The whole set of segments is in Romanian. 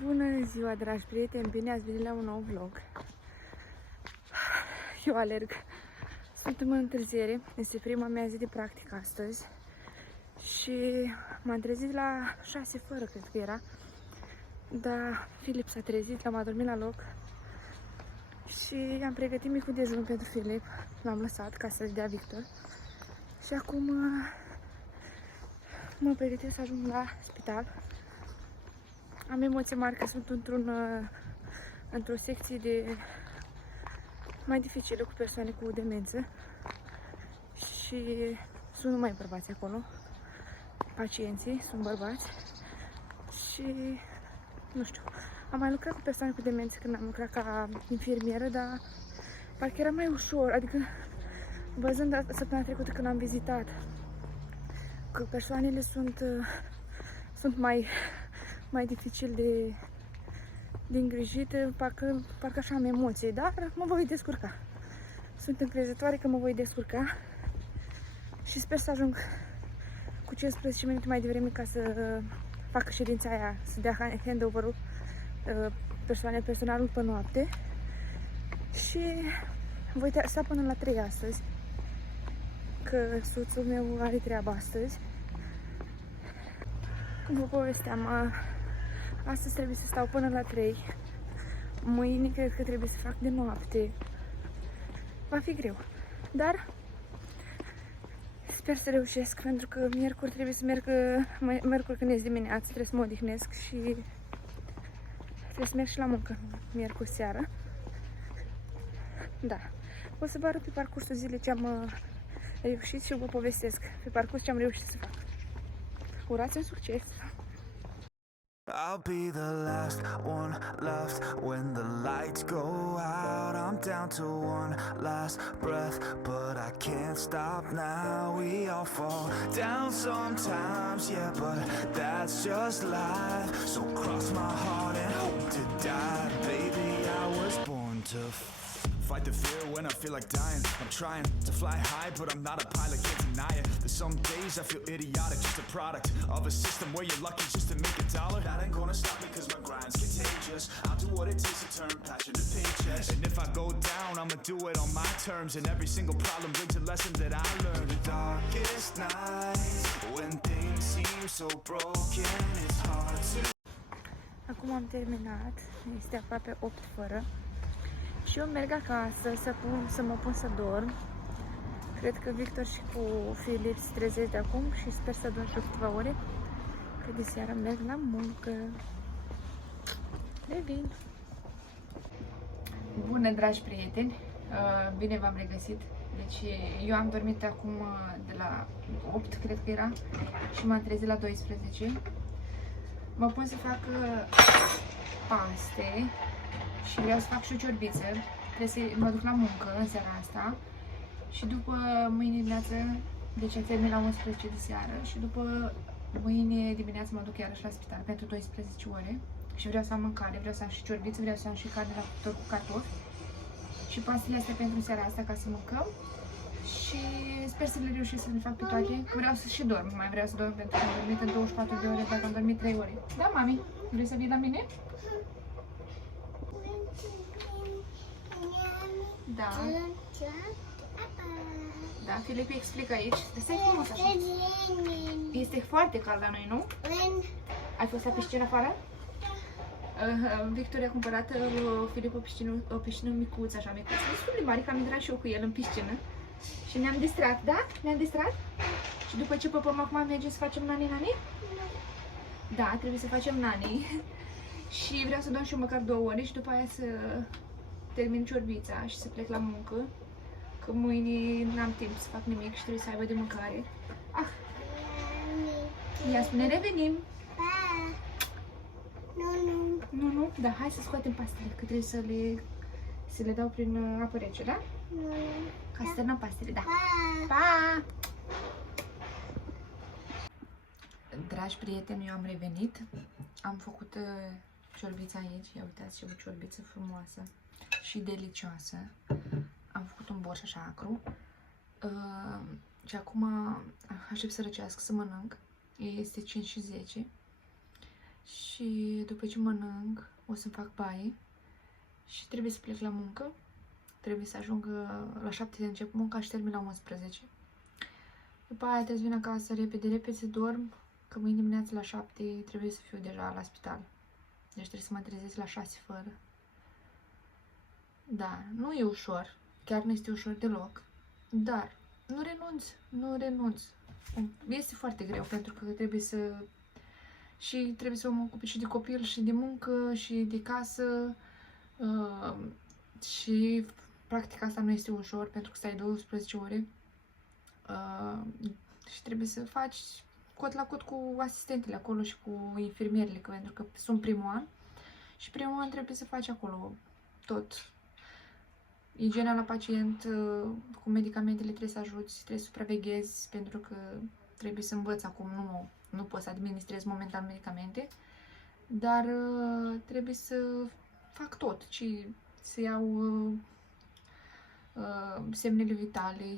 Bună ziua, dragi prieteni! Bine ați venit la un nou vlog. Eu alerg. Sunt în întârziere. Este prima mea zi de practică astăzi. Și m-am trezit la 6 fără, cred că era. Dar Filip s-a trezit, l-am adormit la loc. Și am pregătit micul dejun pentru Filip. L-am lăsat ca să-și dea Victor. Și acum mă pregătesc să ajung la spital. Am emoții mari că sunt într-o secție mai dificilă cu persoane cu demență și sunt numai bărbați acolo. Pacienții sunt bărbați și nu știu, am mai lucrat cu persoane cu demență când am lucrat ca infirmieră, dar parcă era mai ușor, adică văzând săptămâna trecută când am vizitat că persoanele sunt mai dificil de îngrijit, parcă așa am emoții, dar mă voi descurca. Sunt încrezătoare că mă voi descurca și sper să ajung cu 15 minute mai devreme ca să fac ședința aia, să dea handover-ul personalul pe noapte și voi sta până la 3 astăzi, că soțul meu are treaba astăzi. Cum vă povesteam, astăzi trebuie să stau până la 3. Mâine cred că trebuie să fac de noapte. Va fi greu. Dar sper să reușesc, pentru că miercuri trebuie să merg, miercuri când ies dimineață, trebuie să mă odihnesc și trebuie să merg și la muncă miercuri seara. Da. O să vă arăt pe parcursul zilei ce am reușit și vă povestesc pe parcurs ce am reușit să fac. Urați un succes! I'll be the last one left when the lights go out. I'm down to one last breath, but I can't stop now. We all fall down sometimes, yeah, but that's just life. So cross my heart and hope to die. Baby, I was born to fight the fear when I feel like dying. I'm trying to fly high, but I'm not a pilot, can't deny it. There's some days I feel idiotic, just a product of a system where you're lucky just to make $1. That ain't gonna stop me cause my grind's contagious. I'll do what it takes to turn passion to pages. And if I go down, I'ma do it on my terms. And every single problem brings a lesson that I learned. The darkest nights, when things seem so broken, it's hard to... Acum am terminat, este aproape 8 fără. Și eu merg acasă să mă pun să dorm. Cred că Victor și cu Filip se trezesc de acum și sper să dorm și câteva ore, că de seara merg la muncă. Revin! Bună, dragi prieteni! Bine v-am regăsit! Deci eu am dormit acum de la 8, cred că era, și m-am trezit la 12. Mă pun să fac paste și vreau să fac și o ciorbiță. Trebuie să mă duc la muncă în seara asta și după mâine dimineață, deci am terminat la 11 de seară și după mâine dimineață mă duc iarăși la spital pentru 12 ore și vreau să am mâncare, vreau să am și ciorbiță, vreau să am și carne la cuptor cu cartofi și pastele astea pentru seara asta ca să mâncăm și sper să le reușesc să le fac pe toate, că vreau să și dorm, mai vreau să dorm pentru că am dormit în 24 de ore, dacă am dormit 3 ore. Da, mami? Vrei să vii la mine? Da. Da, Filip explică aici. Stai frumos așa. Este foarte cald la noi, nu? Ai fost la piscină afară? Victor a cumpărat lui Filip o piscină micuță, așa micuță. Destul de mare, că am intrat și eu cu el în piscină. Și ne-am distrat, da? Ne-am distrat? Și după ce păpăm acum mergem să facem nani-nani? Da, trebuie să facem nani. Și vreau să dorm și eu măcar 2 ore și după aia să termin ciorbița și să plec la muncă, că mâine n-am timp să fac nimic și trebuie să aibă de mâncare. Ah! Ia spune, revenim! Nu, da, hai să scoatem pastele, că trebuie să le dau prin apă rece, da? Ca să tărnăm pastele, da. Pa! Dragi prieteni, eu am revenit, am făcut ciorbița aici, ia uitați ce o ciorbiță frumoasă și delicioasă. Am făcut un borș așa acru și acum aștept să răcească să mănânc. Este 5 și 10 și după ce mănânc o să fac baie și trebuie să plec la muncă. Trebuie să ajung la 7 de încep munca și termin la 11. După aia trebuie să vin acasă repede să dorm, că mâine dimineață la 7 trebuie să fiu deja la spital. Deci trebuie să mă trezesc la 6 fără. Da, nu e ușor, chiar nu este ușor deloc, dar nu renunț. Este foarte greu pentru că trebuie să mă ocup și de copil și de muncă și de casă și practic asta nu este ușor pentru că stai 12 ore și trebuie să faci cot la cot cu asistentele acolo și cu infirmierile, pentru că sunt primul an și primul an trebuie să faci acolo tot. Igiena la pacient, cu medicamentele trebuie să ajuți, trebuie să supraveghezi, pentru că trebuie să învăț acum, nu pot să administrez momentan medicamente, dar trebuie să fac tot, să iau semnele vitale,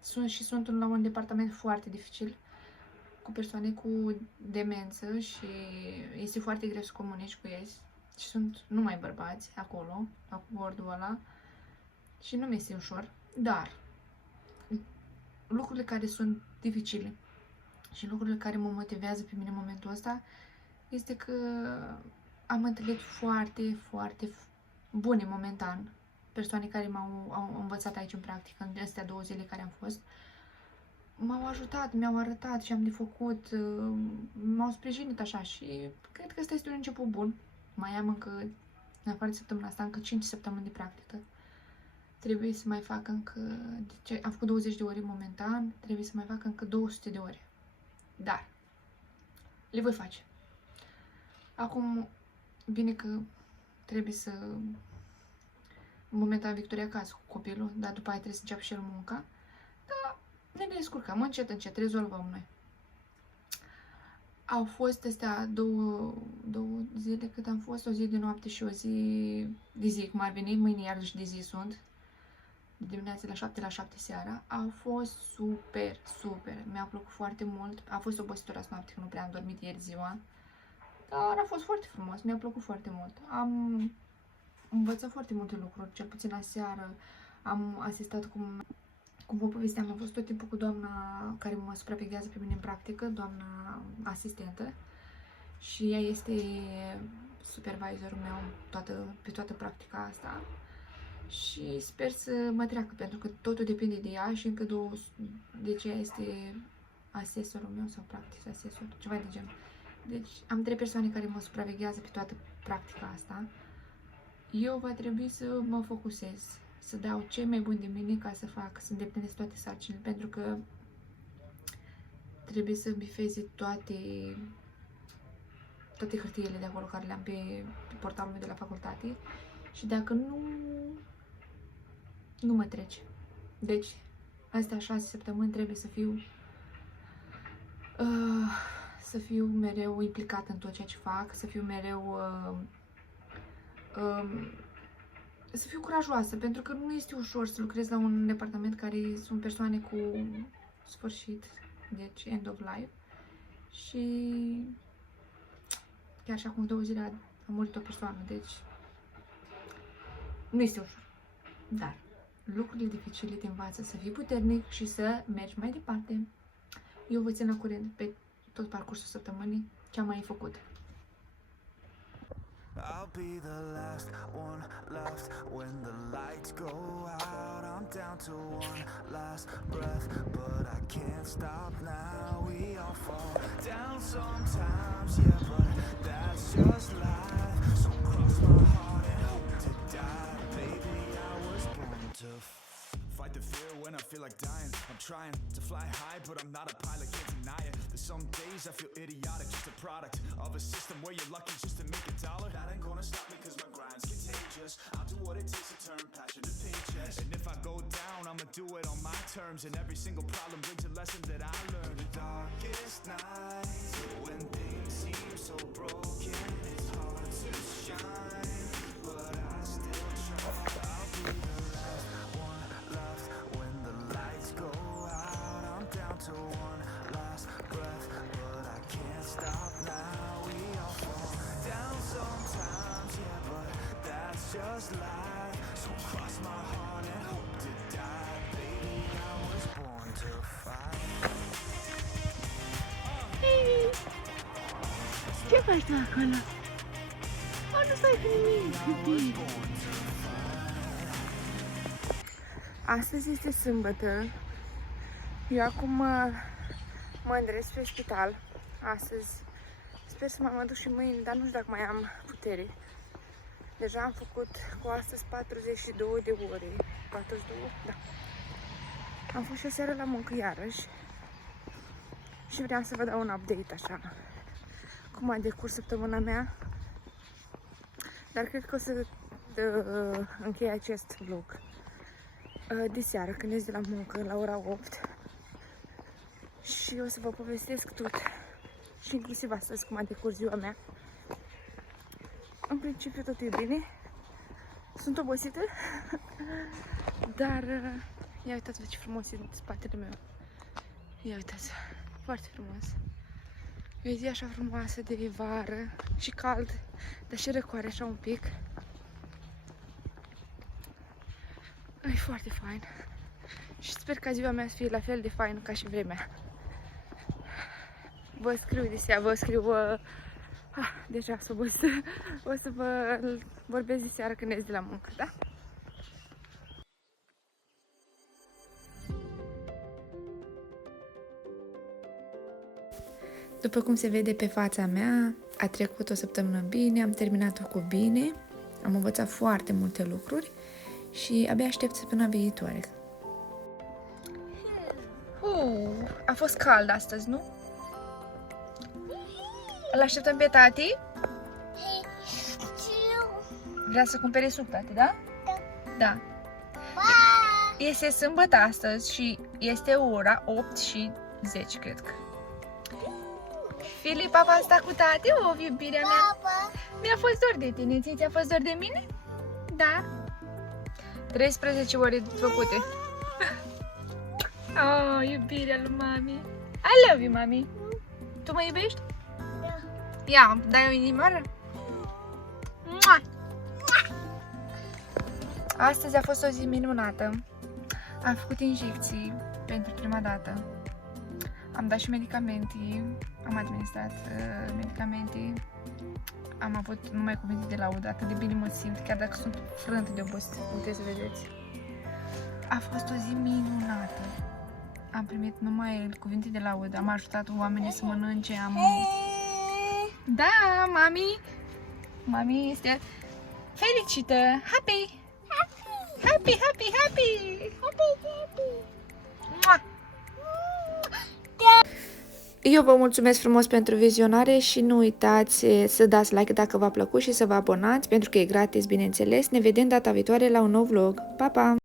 sunt la un departament foarte dificil, cu persoane cu demență și este foarte greu să comunici cu ei. Și sunt numai bărbați acolo, la bordul ăla, și nu mi-este ușor, dar lucrurile care sunt dificile și lucrurile care mă motivează pe mine în momentul ăsta este că am întâlnit foarte, foarte bune momentan persoane care m-au învățat aici în practică, în astea 2 zile care am fost. M-au ajutat, mi-au arătat ce am de făcut, m-au sprijinit așa și cred că ăsta este un început bun. Mai am încă, în afară de săptămâna asta, încă 5 săptămâni de practică. Trebuie să mai fac încă, am făcut 20 de ore momentan, trebuie să mai fac încă 200 de ore. Dar le voi face. Acum, bine că trebuie să, momentan Victoria acasă cu copilul, dar după aia trebuie să înceapă și el munca. Dar ne descurcăm, încet, rezolvăm noi. Au fost astea două zile cât am fost, o zi de noapte și o zi de zi, cum ar veni, mâine iarăși de zi sunt, de dimineața la 7 la 7 seara. Au fost super, mi-a plăcut foarte mult, a fost obositor azi noapte, că nu prea am dormit ieri ziua, dar a fost foarte frumos, mi-a plăcut foarte mult. Am învățat foarte multe lucruri, cel puțin aseară am asistat cum vă povesteam, am fost tot timpul cu doamna care mă supraveghează pe mine în practică, doamna asistentă, și ea este supervisorul meu pe toată practica asta și sper să mă treacă, pentru că totul depinde de ea și încă deci ea este asesorul meu sau practic asesor, ceva de genul. Deci am 3 persoane care mă supraveghează pe toată practica asta. Eu va trebui să mă focusez, să dau cei mai buni de mine ca să îndeplinesc toate sarcinile, pentru că trebuie să bifeze toate hârtiile de acolo care le-am pe portalul meu de la facultate și dacă nu mă trece. Deci, astea 6 săptămâni trebuie să fiu mereu implicată în tot ceea ce fac, să fiu mereu să fiu curajoasă, pentru că nu este ușor să lucrez la un departament care sunt persoane cu sfârșit, deci end of life. Și chiar și acum 2 zile a murit o persoană, deci nu este ușor. Dar lucrurile dificile te învață să fii puternic și să mergi mai departe. Eu vă țin la curent pe tot parcursul săptămânii ce am mai făcut. I'll be the last one left when the lights go out. I'm down to one last breath, but I can't stop now. We all fall down sometimes, yeah, but that's just life. So cross my heart and hope to die. Baby, I was born to fight the fear when I feel like dying. I'm trying to fly high, but I'm not a pilot, can't deny it. There's some days I feel idiotic, just a product of a system where you're lucky just to make $1. That ain't gonna stop me cause my grind's contagious. I'll do what it takes to turn passion to paychecks. And if I go down, I'ma do it on my terms. And every single problem brings a lesson that I learned. The darkest nights, when things seem so broken, it's hard to shine, but I still try. I'll be the last one left when the lights go out. I'm down to one last breath, but I can't stop now. was life, so cross my heart and hope to die. Baby, I was born to fight. Ce faci tu acolo? Nu stai cu nimic, iubire. Astăzi este sâmbătă. Eu acum mă îndrept spre spital. Astăzi sper să mă duc și mâine, dar nu știu dacă mai am putere. Deja am făcut cu astăzi 42 de ore. 42? Da. Am fost și o seară la muncă iarăși. Și vreau să vă dau un update așa. Cum a decurs săptămâna mea. Dar cred că o să închei acest vlog de seară, când ies de la muncă, la ora 8. Și o să vă povestesc tot. Și inclusiv astăzi cum a decurs ziua mea. În principiu totul e bine. Sunt obosită. Dar ia uitați-vă ce frumos e în spatele meu. Ia uitați, foarte frumos. E o zi așa frumoasă de vară și cald, dar și răcoare așa un pic. E foarte fain. Și sper ca ziua mea să fie la fel de faină ca și vremea. Vă scriu de seară, vă scriu... deja s-o obosită. O să vă vorbesc de seară când ies de la muncă, da? După cum se vede pe fața mea, a trecut o săptămână bine, am terminat-o cu bine, am învățat foarte multe lucruri și abia aștept săptămâna viitoare. A fost cald astăzi, nu? Îl așteptăm pe tati? Vrea să cumpere suc, tati, da? Da. Este sâmbătă astăzi și este ora 8:10, cred că. Filip, papa asta cu tati? O, iubirea mea. Mi-a fost dor de tine. Ți-a fost dor de mine? Da. 13 ore făcute. Oh, iubirea lui mami. I love you, mami. Tu mă iubești? Da. Ia, dai o inimioară? Astăzi a fost o zi minunată. Am făcut injecții pentru prima dată. Am dat și medicamente, am administrat medicamente, am avut numai cuvinte de laudă, atât de bine mă simt, chiar dacă sunt frântă de obosit, puteți să vedeți. A fost o zi minunată. Am primit numai cuvinte de laudă, am ajutat oamenii să mănânce, am... Da, mami! Mami este fericită! Happy! Happy, happy, happy! Mua! Eu vă mulțumesc frumos pentru vizionare și nu uitați să dați like dacă v-a plăcut și să vă abonați, pentru că e gratis, bineînțeles. Ne vedem data viitoare la un nou vlog. Pa, pa!